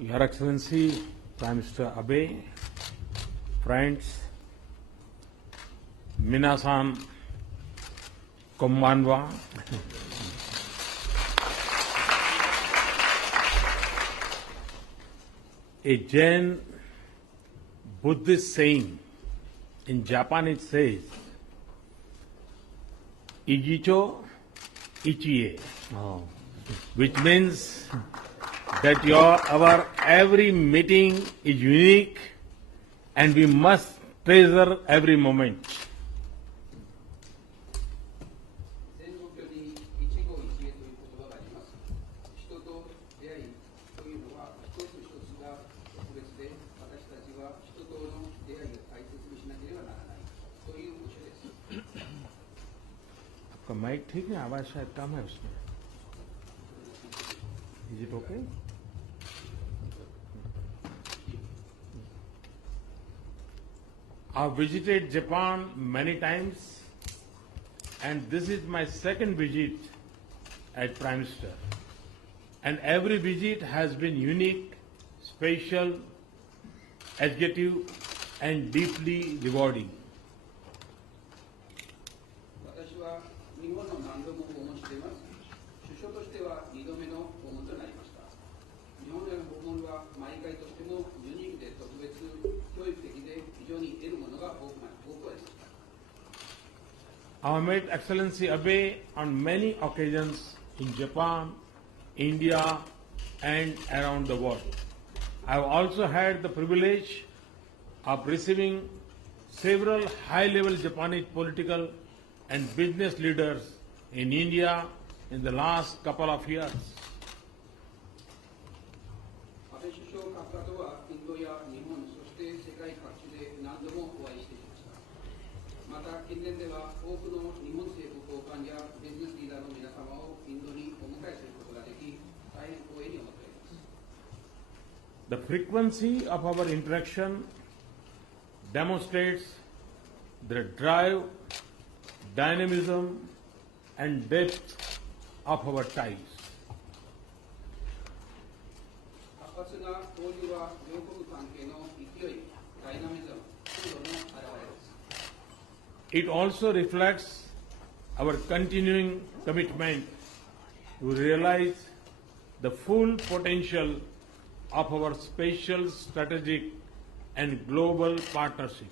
Your Excellency, Prime Minister Abe, friends, Minasan, Kombanwa. A Jain Buddhist saying in Japan it says, Ijicho Ichie, which means that our every meeting is unique and we must treasure every moment. आपका mic ठीक है, आवाज शायद कम है उसमें. Is it okay? I've visited Japan many times, and this is my second visit as Prime Minister. And every visit has been unique, special, educative, and deeply rewarding. I have met Excellency Abe on many occasions in Japan, India, and around the world. I have also had the privilege of receiving several high-level Japanese political and business leaders in India in the last couple of years. The frequency of our interaction demonstrates the drive, dynamism, and depth of our ties. It also reflects our continuing commitment to realize the full potential of our special, strategic, and global partnership.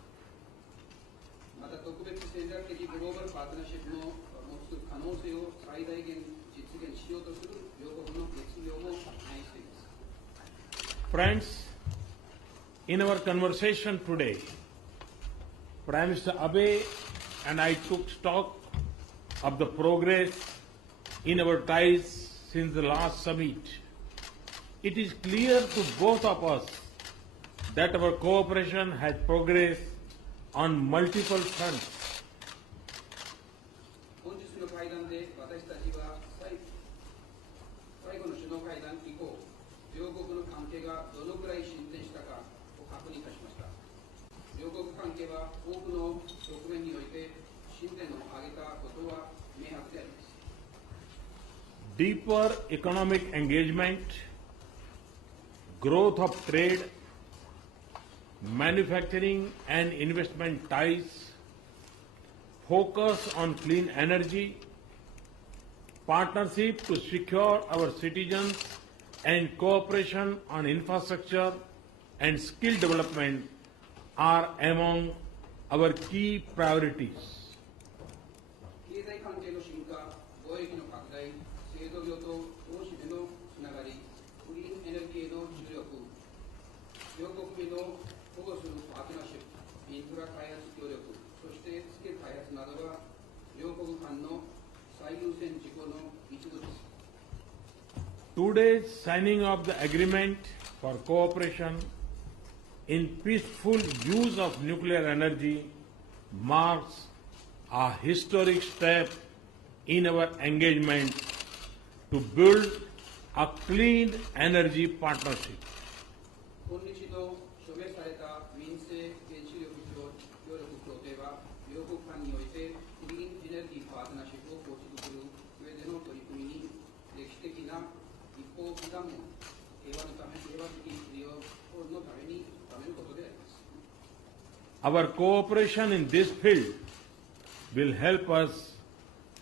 Friends, in our conversation today, Prime Minister Abe and I took stock of the progress in our ties since the last summit. It is clear to both of us that our cooperation has progressed on multiple fronts. Deeper economic engagement, growth of trade, manufacturing and investment ties, focus on clean energy, partnership to secure our citizens, and cooperation on infrastructure and skill development are among our key priorities. Today's signing of the agreement for cooperation in peaceful use of nuclear energy marks a historic step in our engagement to build a clean energy partnership. Our cooperation in this field will help us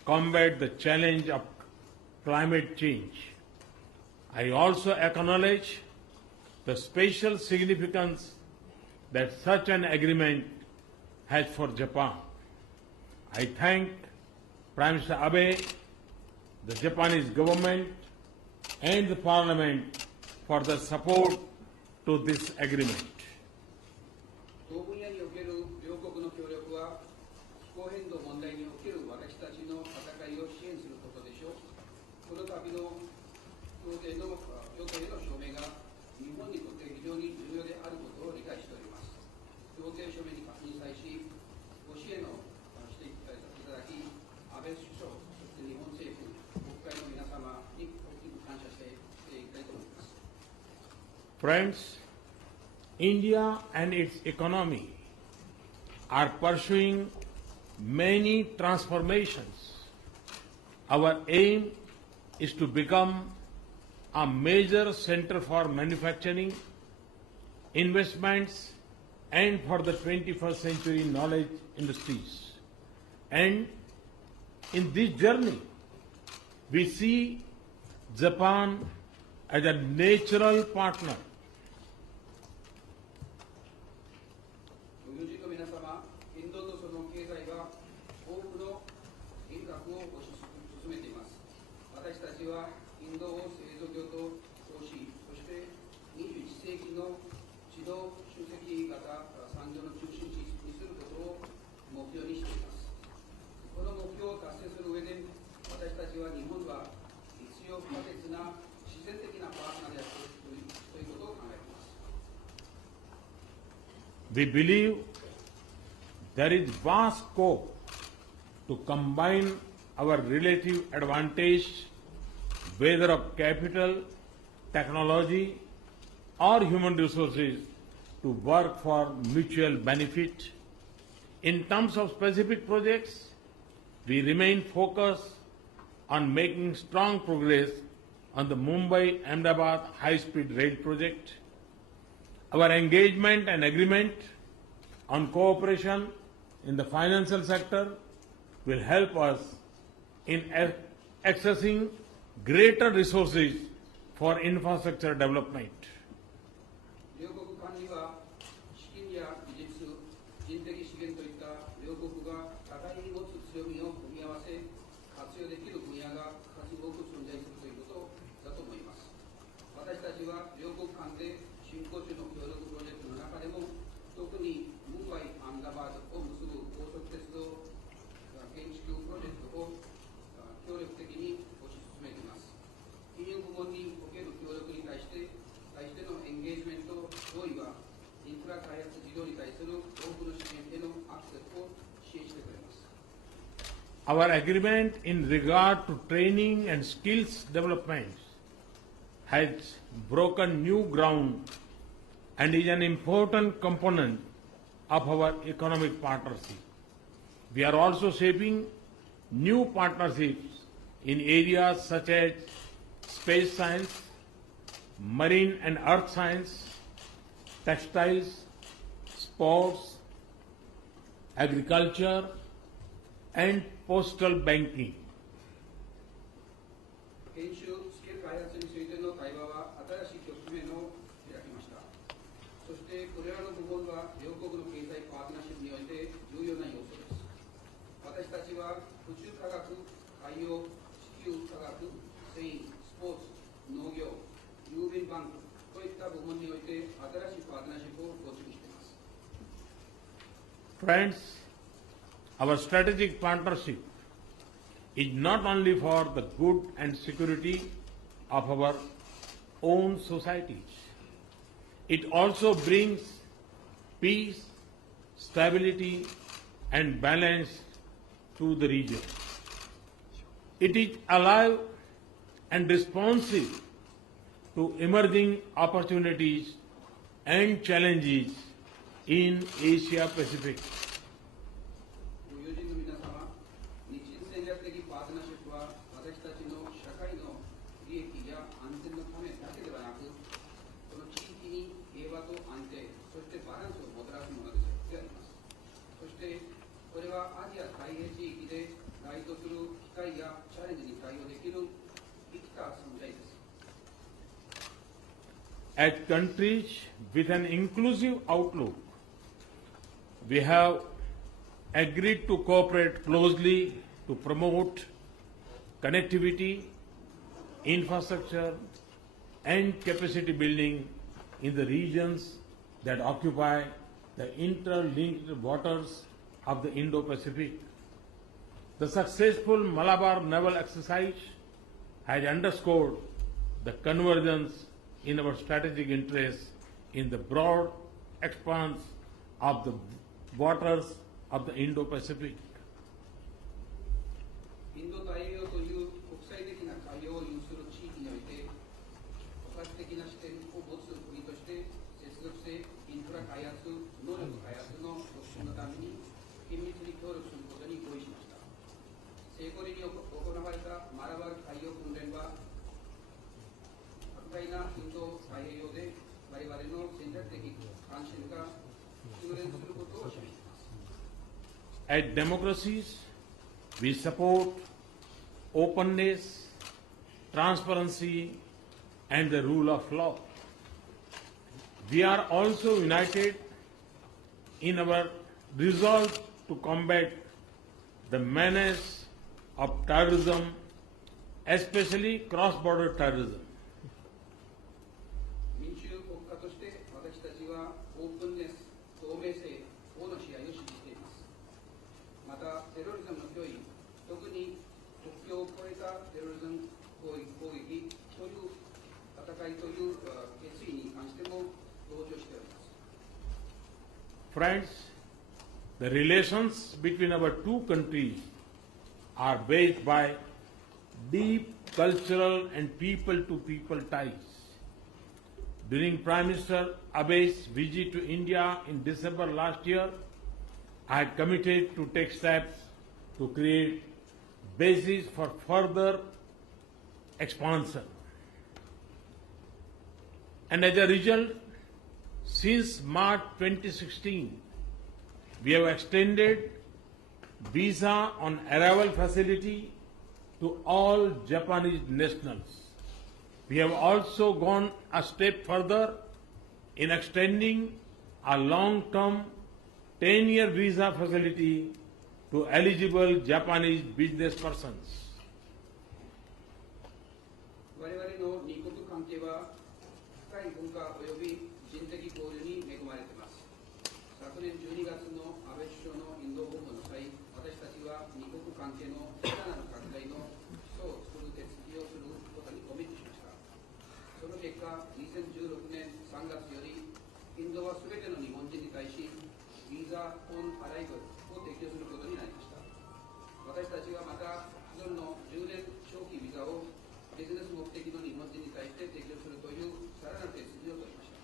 combat the challenge of climate change. I also acknowledge the special significance that such an agreement has for Japan. I thank Prime Minister Abe, the Japanese government, and the Parliament for the support to this agreement. 同分野における両国の協力は気候変動問題における私たちの戦いを支援することでしょう。この度の協定への署名が日本にとって非常に重要であることを理解しております。協定署名に際し、ご支援をしていただき、安倍首相、そして日本政府、国会の皆様に大きく感謝していきたいと思います。Friends, India and its economy are pursuing many transformations. Our aim is to become a major center for manufacturing, investments, and for the 21st century knowledge industries. And in this journey, we see Japan as a natural partner. ご友人の皆様、インドとその経済は多くの変革を推し進めています。私たちはインドを製造業と投資、そして21世紀の自動集積型産業の中心地にすることを目標にしています。この目標を達成する上で、私たちは日本は必要不可欠な自然的なパートナーであるということを考えています。We believe there is vast scope to combine our relative advantage, whether of capital, technology, or human resources, to work for mutual benefit. In terms of specific projects, we remain focused on making strong progress on the Mumbai-Ahmedabad high-speed rail project. Our engagement and agreement on cooperation in the financial sector will help us in accessing greater resources for infrastructure development. 両国間には資金や技術、人的資源といった両国が互いに持つ強みを組み合わせ活用できる分野が数多く存在するということだと思います。私たちは両国間で進行中の協力プロジェクトの中でも特にムンバイ・アンダバードを結ぶ高速鉄道建築プロジェクトを協力的に推し進めています。金融部門における協力に対してのエンゲージメント同意はインフラ開発事業に対する多くの支援へのアクセスを支援してくれます。Our agreement in regard to training and skills development has broken new ground and is an important component of our economic partnership. We are also shaping new partnerships in areas such as space science, marine and earth science, textiles, sports, agriculture, and postal banking. 研修・スキル開発についての対話は新しい局面を開きました。そしてこれらの部門は両国の経済パートナーシップにおいて重要な要素です。私たちは宇宙科学、海洋、地球科学、繊維、スポーツ、農業、郵便バンクといった部門において新しいパートナーシップを構築しています。Friends, our strategic partnership is not only for the good and security of our own societies. It also brings peace, stability, and balance to the region. It is alive and responsive to emerging opportunities and challenges in Asia Pacific. ご友人の皆様、日印戦略的パートナーシップは私たちの社会の利益や安全のためだけではなく、As countries with an inclusive outlook, we have agreed to cooperate closely to promote connectivity, infrastructure, and capacity building in the regions that occupy the interlinked waters of the Indo-Pacific. The successful Malabar naval exercise has underscored the convergence in our strategic interests in the broad expanse of the waters of the Indo-Pacific. インド太平洋という国際的な海洋を有する地域において、包括的な視点を持つ国として、接続性インフラ開発、能力開発の促進のために緊密に協力することに合意しました。西コリに行われたマラバル海洋訓練は、莫大なインド太平洋で我々の戦略的関心が修練することを示します。As democracies, we support openness, transparency, and the rule of law. We are also united in our resolve to combat the menace of terrorism, especially cross-border terrorism. 民主国家として私たちはオープンネス、透明性、法の支配を支持しています。また、テロリズムの脅威、特に国境を越えたテロリズム攻撃という戦いという決意に関しても同調しております。Friends, the relations between our two countries are based by deep cultural and people-to-people ties. During Prime Minister Abe's visit to India in December last year, I had committed to take steps to create basis for further expansion. And as a result, since March 2016, we have extended visa on arrival facility to all Japanese nationals. We have also gone a step further in extending a long-term 10-year visa facility to eligible Japanese business persons. 我々の二国関係は深い文化及び人的交流に恵まれています。昨年12月の安倍首相のインド訪問の際、私たちは二国関係のさらなる拡大の基礎を作る手続きをすることにコミットしました。その結果、2016年3月より、インドはすべての日本人に対し、ビザ・オン・アライブを提供することになりました。私たちはまた、既存の10年長期ビザをビジネス目的の日本人に対して提供するというさらなる手続きを取りました。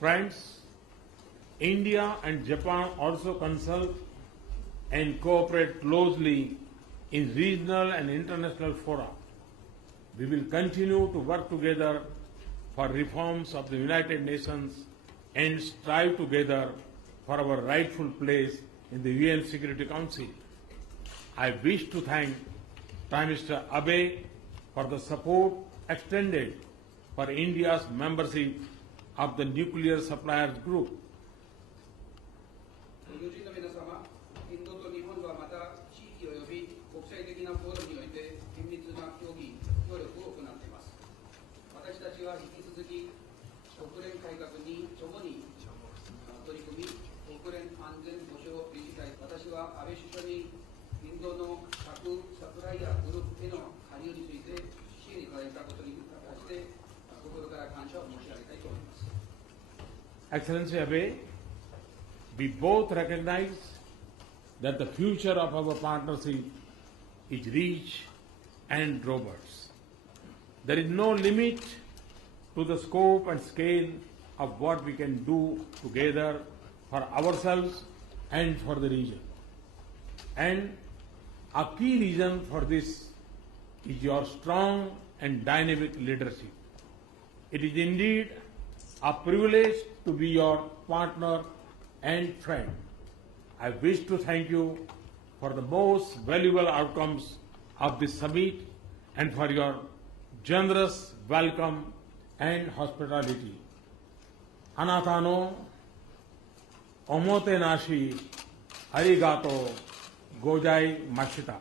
Friends, India and Japan also consult and cooperate closely in regional and international fora. We will continue to work together for reforms of the United Nations and strive together for our rightful place in the UN Security Council. I wish to thank Prime Minister Abe for the support extended for India's membership of the Nuclear Suppliers Group. 友人の皆様、インドと日本はまた地域及び国際的なフォーラムにおいて緊密な協議、協力を行っています。私たちは引き続き国連改革に共に取り組み、国連安全保障理事会、私は安倍首相にインドの核サプライヤーグループへの加入について支援いただいたことに関して心から感謝を申し上げたいと思います。Excellency Abe, we both recognize that the future of our partnership is rich and robust. There is no limit to the scope and scale of what we can do together for ourselves and for the region. And a key reason for this is your strong and dynamic leadership. It is indeed a privilege to be your partner and friend. I wish to thank you for the most valuable outcomes of this summit and for your generous welcome and hospitality. Anatano, omotenashi, arigato, gozai mashita.